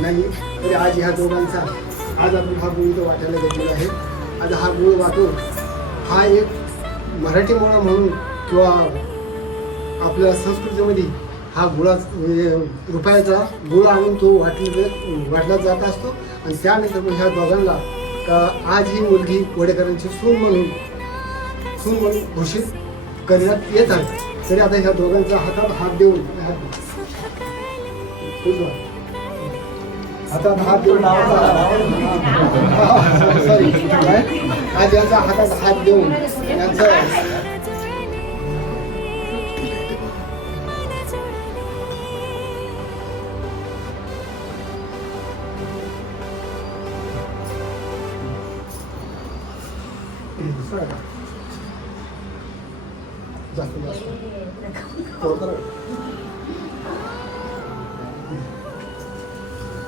नाही तरी आज ह्या दोघांचा आज आपण हा गुळ इथं वाटायला घेतलेला आहे. आज हा गुळ वाटून हा एक मराठी मोळा म्हणून किंवा आपल्या संस्कृतीमध्ये हा गुळा म्हणजे रुपयाचा गुळ आणून तो वाटले वाटला जात असतो. आणि त्यानंतर मग ह्या दोघांना का आज ही मुलगी वडेकरांची सून म्हणून सून म्हणून घोषित करण्यात येत आहे. तरी आता ह्या दोघांचा हातात हात देऊन हातात हात देऊन सॉरी आज यांचा हातात हात देऊन यांचा जास्त जास्त